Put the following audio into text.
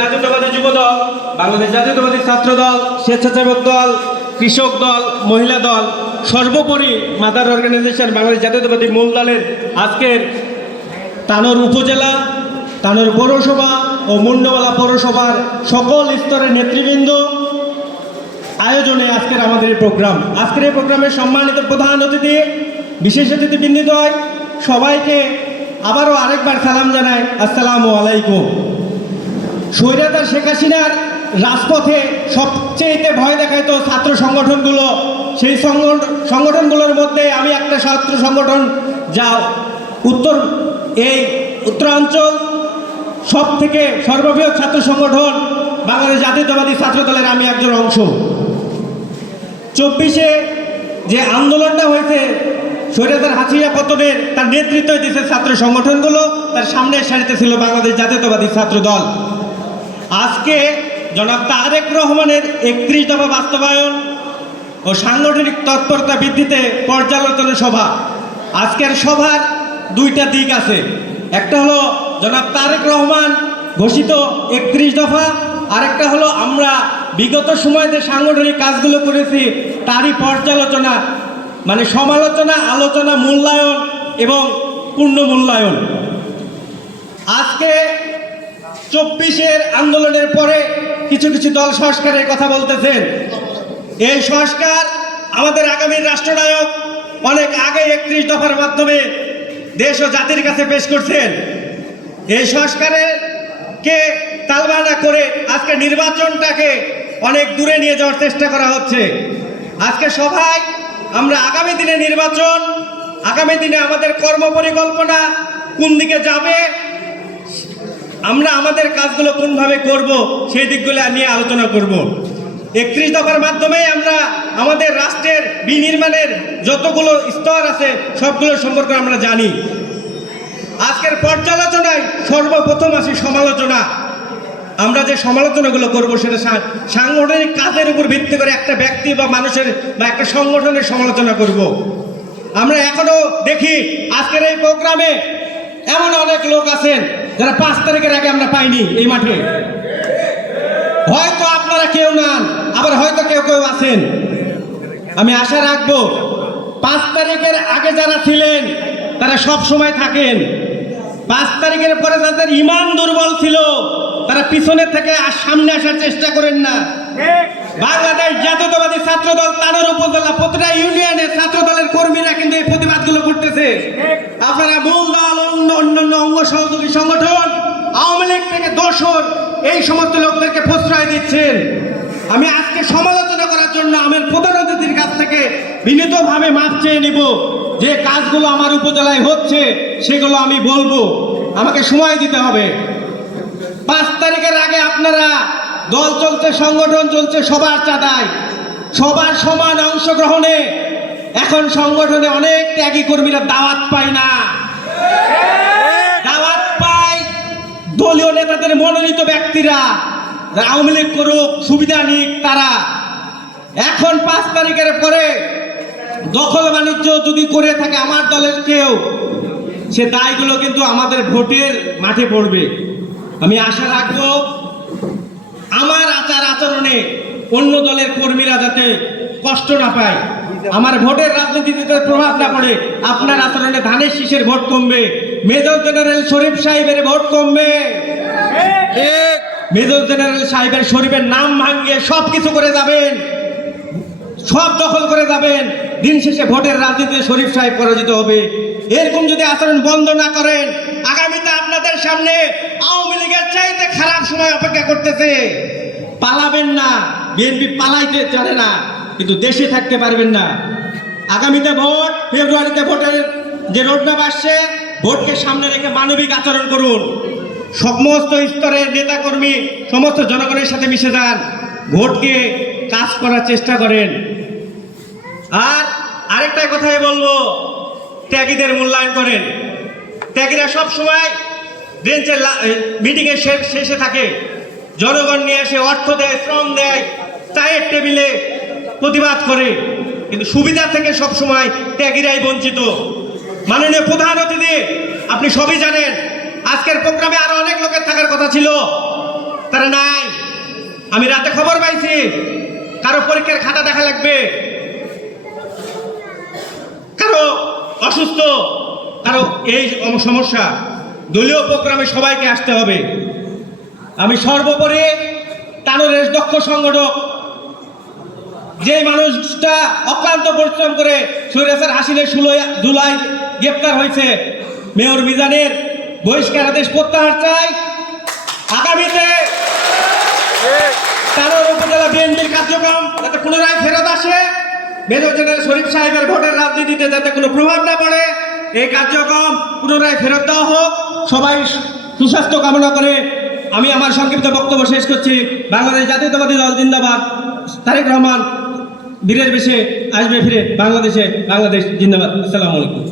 জাতীয়তাবাদী যুব দল, বাংলাদেশ জাতীয়তাবাদী ছাত্র দল, স্বেচ্ছাসেবক দল, কৃষক দল, মহিলা দল, সর্বোপরি মাদার অর্গানাইজেশন, বাংলাদেশ জাতীয়তাবাদী মূল দলের আজকের তানোর উপজেলা, তানোর পৌরসভা ও মুন্ডওয়ালা পৌরসভার সকল স্তরের নেতৃবৃন্দ, আয়োজনে আজকের আমাদের এই প্রোগ্রাম। আজকের এই প্রোগ্রামের সম্মানিত প্রধান অতিথি, বিশেষ অতিথি বৃন্দিদয় সবাইকে আবারও আরেকবার সালাম জানাই, আসসালামু আলাইকুম। স্বৈরাচার শেখ হাসিনার রাজপথে সবচেয়েতে ভয় দেখায় তো ছাত্র সংগঠনগুলো। সেই সংগঠন সংগঠনগুলোর মধ্যে আমি একটা ছাত্র সংগঠন, যা উত্তর এই উত্তরাঞ্চল সব থেকে সর্ববৃহৎ ছাত্র সংগঠন, বাংলাদেশ জাতীয়তাবাদী ছাত্র দলের আমি একজন অংশ। চব্বিশে যে আন্দোলনটা হয়েছে, স্বৈরাচার হাসিনা পতনের তার নেতৃত্ব দিয়েছে ছাত্র সংগঠনগুলো, তার সামনের সারিতে ছিল বাংলাদেশ জাতীয়তাবাদী ছাত্র দল আজকে জনাব তারেক রহমানের একত্রিশ দফা বাস্তবায়ন ও সাংগঠনিক তৎপরতা বৃদ্ধিতে পর্যালোচনা সভা। আজকের সভার দুইটা দিক আছে। একটা হলো জনাব তারেক রহমান ঘোষিত একত্রিশ দফা, আরেকটা হলো আমরা বিগত সময়ে যে সাংগঠনিক কাজগুলো করেছি, তারই পর্যালোচনা মানে সমালোচনা, আলোচনা, মূল্যায়ন এবং পূর্ণ মূল্যায়ন। আজকে চব্বিশের আন্দোলনের পরে কিছু কিছু দল সংস্কারের কথা বলতেছেন। এই সংস্কার আমাদের আগামী রাষ্ট্রনায়ক অনেক আগে একত্রিশ দফার মাধ্যমে দেশ ও জাতির কাছে পেশ করছেন। এই সংস্কারের কে তালবানা করে আজকে নির্বাচনটাকে অনেক দূরে নিয়ে যাওয়ার চেষ্টা করা হচ্ছে। আজকে সভায় আমরা আগামী দিনে নির্বাচন, আগামী দিনে আমাদের কর্মপরিকল্পনা কোন দিকে যাবে আমরা আমাদের কাজগুলো কোনভাবে করব, সেই দিকগুলো নিয়ে আলোচনা করব। একত্রিশ দফার মাধ্যমে আমরা আমাদের রাষ্ট্রের বিনির্মাণের যতগুলো স্তর আছে সবগুলো সম্পর্কে আমরা জানি। আজকের পর্যালোচনায় সর্বপ্রথম আসি সমালোচনা। আমরা যে সমালোচনাগুলো করব সেটা সাংগঠনিক কাজের উপর ভিত্তি করে একটা ব্যক্তি বা মানুষের বা একটা সংগঠনের সমালোচনা করব। আমরা এখনও দেখি আজকের এই প্রোগ্রামে এমন অনেক লোক আছেন যারা পাঁচ তারিখের আগে আমরা পাইনি এই মাঠে। হয়তো আপনারা কেউ নান, আবার হয়তো কেউ কেউ আছেন। আমি আশা রাখব, পাঁচ তারিখের আগে যারা ছিলেন, তারা সব সময় থাকেন। পাঁচ তারিখের পরে যাদের ইমান দুর্বল ছিল, তারা পিছনে থেকে সামনে আসার চেষ্টা করেন না। বাংলাদেশ জাতীয়তাবাদী ছাত্র দল তানোর উপজেলা প্রতিটা ইউনিয়নের ছাত্র দলের কর্মীরা কিন্তু এই প্রতিবাদগুলো করতেছে। আপনারা মূল দল অন্য অন্যান্য অঙ্গ সহযোগী সংগঠন, আওয়ামী লীগ থেকে দোষর এই সমস্ত লোকদেরকে প্রশ্রয় দিচ্ছেন। আমি আজকে সমালোচনা করার জন্য আমার প্রধান অতিথির কাছ থেকে বিনীতভাবে মাপ চেয়ে নিব। যে কাজগুলো আমার উপজেলায় হচ্ছে, সেগুলো আমি বলব। আমাকে সময় দিতে হবে। পাঁচ তারিখের আগে আপনারা দল চলছে, সংগঠন চলছে, সবার চাঁদায়। সবার সমান অংশগ্রহণে এখন সংগঠনে অনেক ত্যাগী কর্মীরা দাওয়াত পায় না। দাওয়াত পায় দলীয় নেতাদের মনোনীত ব্যক্তিরা। আওয়ামী লীগ করুক, সুবিধা নিক তারা। এখন পাঁচ তারিখের পরে দখল বাণিজ্য যদি করে থাকে আমার দলের কেউ, সে দায়গুলো কিন্তু আমাদের ভোটের মাঠে পড়বে। আমি আশা রাখব আমার আচার আচরণে অন্য দলের কর্মীরা যাতে কষ্ট না পায় আমার ভোটের রাজনীতিতে প্রভাব না পড়ে আপনার আচরণে ধানের শীষের ভোট কমবে মেজর জেনারেল শরীফ সাহেবের ভোট কমবে। মেজর জেনারেল সাহেবের শরীফের নাম ভাঙ্গে সব কিছু করে যাবেন সব দখল করে যাবেন দিন শেষে ভোটের রাজনীতিতে শরীফ সাহেব পরাজিত হবে। এরকম যদি আচরণ বন্ধ না করেন আগামীতে আপনাদের সামনে আওয়ামী লীগের চাইতে খারাপ সময় অপেক্ষা করতেছে। পালাবেন না বিএনপি পালাইতে জানে না, কিন্তু দেশে থাকতে পারবেন না। আগামীতে ভোট, ফেব্রুয়ারিতে ভোটের যে রোডম্যাপ আসছে, ভোটকে সামনে রেখে মানবিক আচরণ করুন। সমস্ত স্তরের নেতাকর্মী, সমস্ত জনগণের সাথে মিশে যান। ভোটকে কাজ করার চেষ্টা করেন। আর আরেকটা কথাই বলব, ত্যাগীদের মূল্যায়ন করেন। ত্যাগীরা সব সময় বেঞ্চের মিটিংয়ের শেষে থাকে। জনগণ নিয়ে এসে অর্থ দেয়, শ্রম দেয়, চায়ের টেবিলে প্রতিবাদ করে। কিন্তু সুবিধা থেকে সব সময় ত্যাগীরাই বঞ্চিত। মাননীয় প্রধান অতিথি, আপনি সবই জানেন, আজকের প্রোগ্রামে আরও অনেক লোকের থাকার কথা ছিল। তারা নাই। আমি রাতে খবর পাইছি, কারও পরীক্ষার খাতা দেখা লাগবে। কারও অসুস্থ, কারও এই সমস্যা। দলীয় প্রোগ্রামে সবাইকে আসতে হবে। আমি সর্বোপরি তানোরের দক্ষ সংগঠক, যে মানুষটা অক্লান্ত পরিশ্রম করে সৈরাসের হাসিনের ষোলোই জুলাই গ্রেপ্তার হয়েছে, মেয়র মিজানের বহিষ্কার আদেশ প্রত্যাহার চাই। আগামীতে তানোর উপজেলা বিএনপির কার্যক্রম যাতে পুনরায় ফেরত আসে, মেজর জেনারেল শরীফ সাহেবের ভোটের রাজনীতিতে যাতে কোনো প্রভাব না পড়ে এই কার্যক্রম পুনরায় ফেরত দেওয়া হোক। সবাই সুস্বাস্থ্য কামনা করে আমি আমার সংক্ষিপ্ত বক্তব্য শেষ করছি। বাংলাদেশ জাতীয়তাবাদী দল জিন্দাবাদ। তারেক রহমান ধীরের বেশে আসবে ফিরে বাংলাদেশে। বাংলাদেশ জিন্দাবাদ। আসসালামু আলাইকুম।